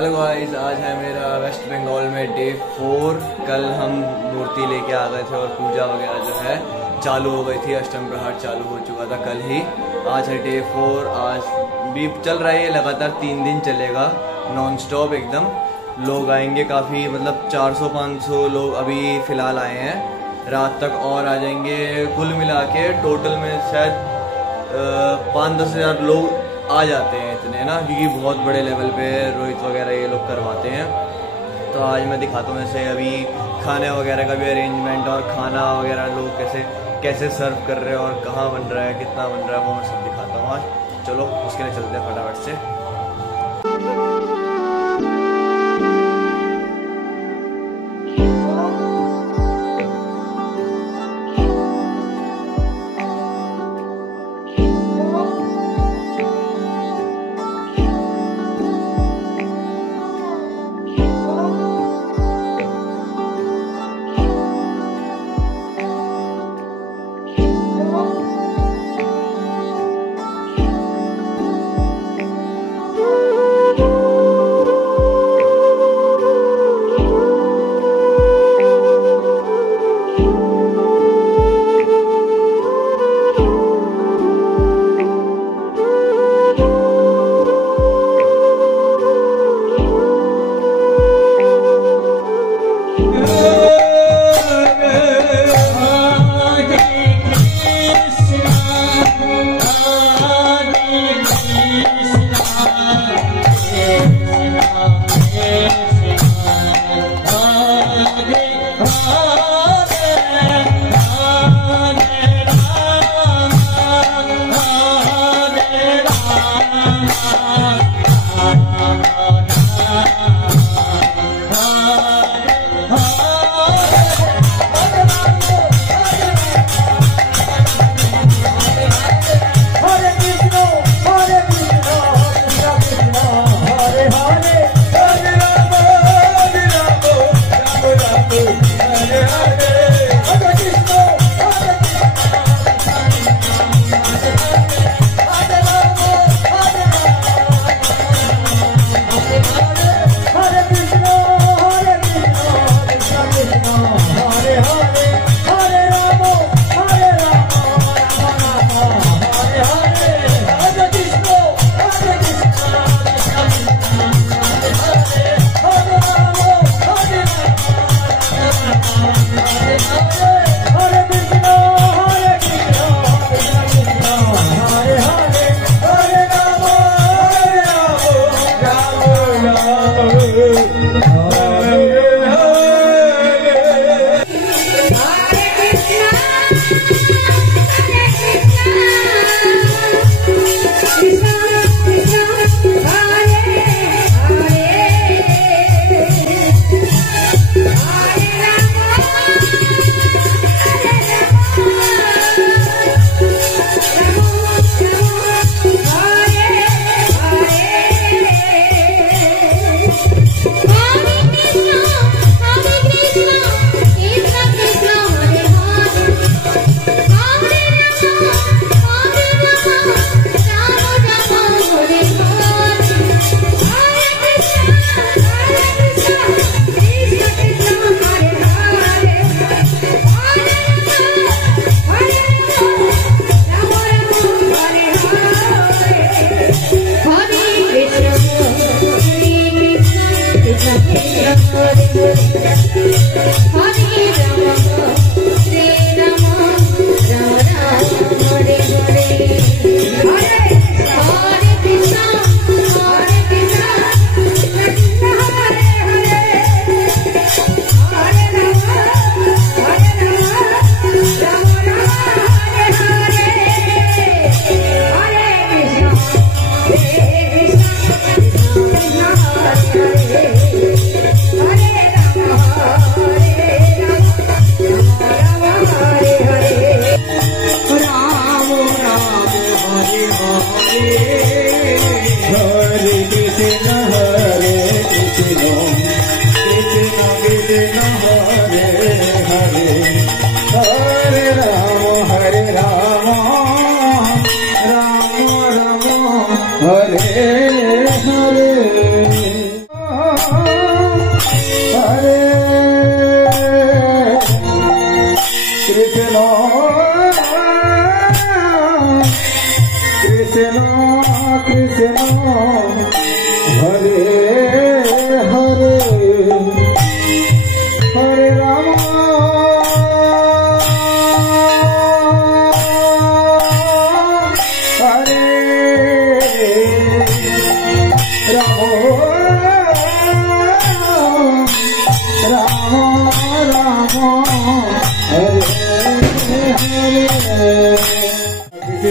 Hello guys, आज है मेरा वेस्ट बंगाल में डे 4। कल हम मूर्ति लेके आ गए थे और पूजा वगैरह जो है चालू हो गई थी। अष्टम प्रहर चालू हो चुका था कल ही। आज है डे 4। आज भी चल रहा है, लगातार 3 दिन चलेगा नॉन स्टॉप एकदम। लोग आएंगे काफ़ी, मतलब 400-500 लोग अभी फ़िलहाल आए हैं। रात तक और आ जाएंगे। कुल मिला के टोटल में शायद 5-10 हज़ार लोग आ जाते हैं इतने ना, क्योंकि बहुत बड़े लेवल पे रोहित वगैरह ये लोग करवाते हैं। तो आज मैं दिखाता हूँ जैसे अभी खाने वगैरह का भी अरेंजमेंट और खाना वगैरह लोग कैसे सर्व कर रहे हैं और कहाँ बन रहा है, कितना बन रहा है, वो मैं सब दिखाता हूँ आज। चलो उसके लिए चलते हैं फटाफट से।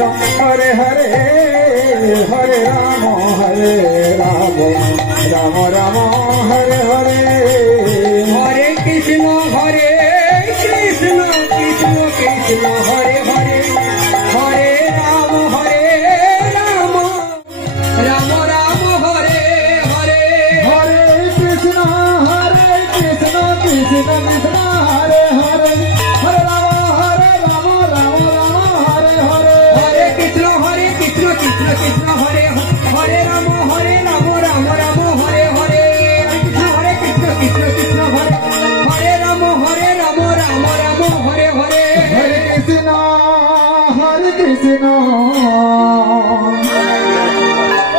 हरे हरे हरे राम राम राम हरे हरे हरे कृष्ण कृष्ण कृष्ण हरे हरे हरे राम राम राम हरे हरे हरे कृष्ण कृष्ण कृष्ण हरे हरे हरे राम राम राम हरे हरे हरे कृष्ण कृष्ण कृष्ण हरे हरे राम राम राम हरे हरे हरे कृष्ण कृष्ण कृष्ण हरे हरे राम राम राम हरे हरे हरे कृष्ण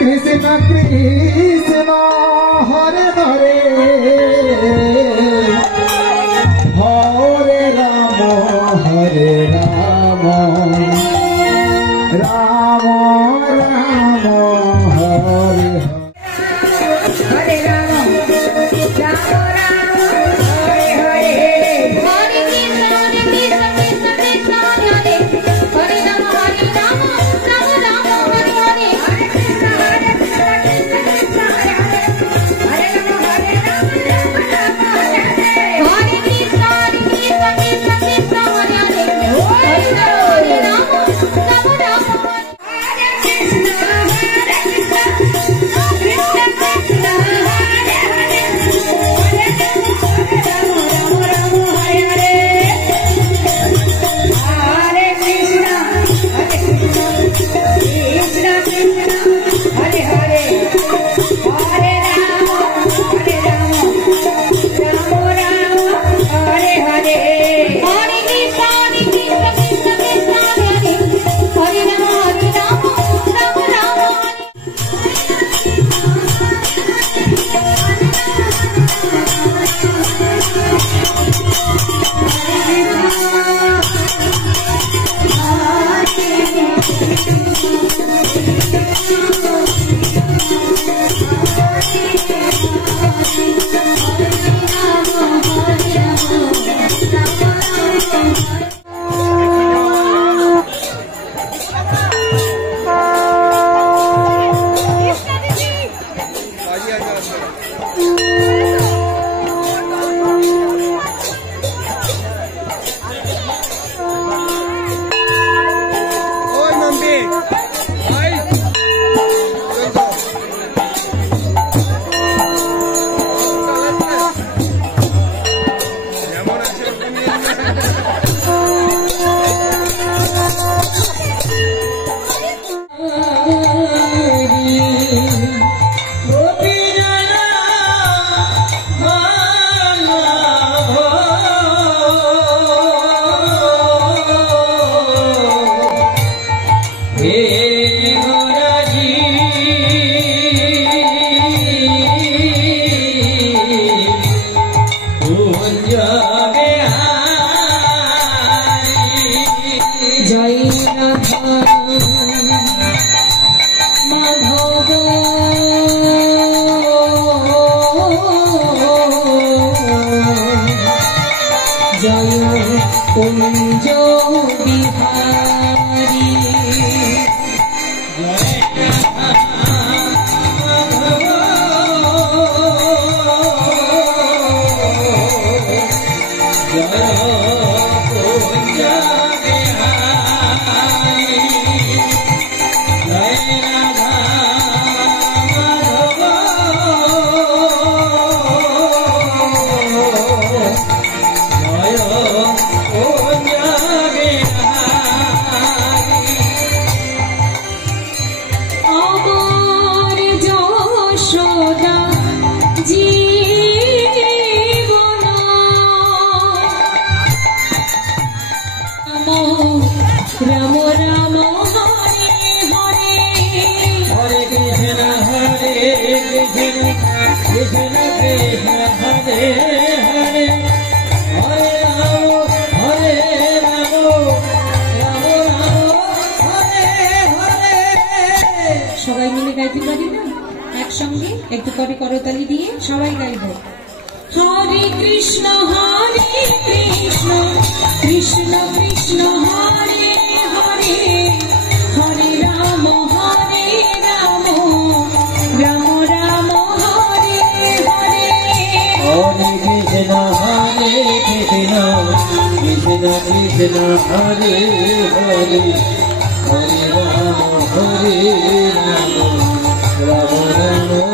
कृष्ण कृष्ण हरे हरे हरे राम राम राम हरे हरे राम সবাই মিলে গাইতে পারি না একসঙ্গে একটু করে করতালি দিয়ে সবাই গাইব হরে কৃষ্ণ কৃষ্ণ কৃষ্ণ হরে হরে কৃষ্ণ হরে হরে হরে রাম রাম রাম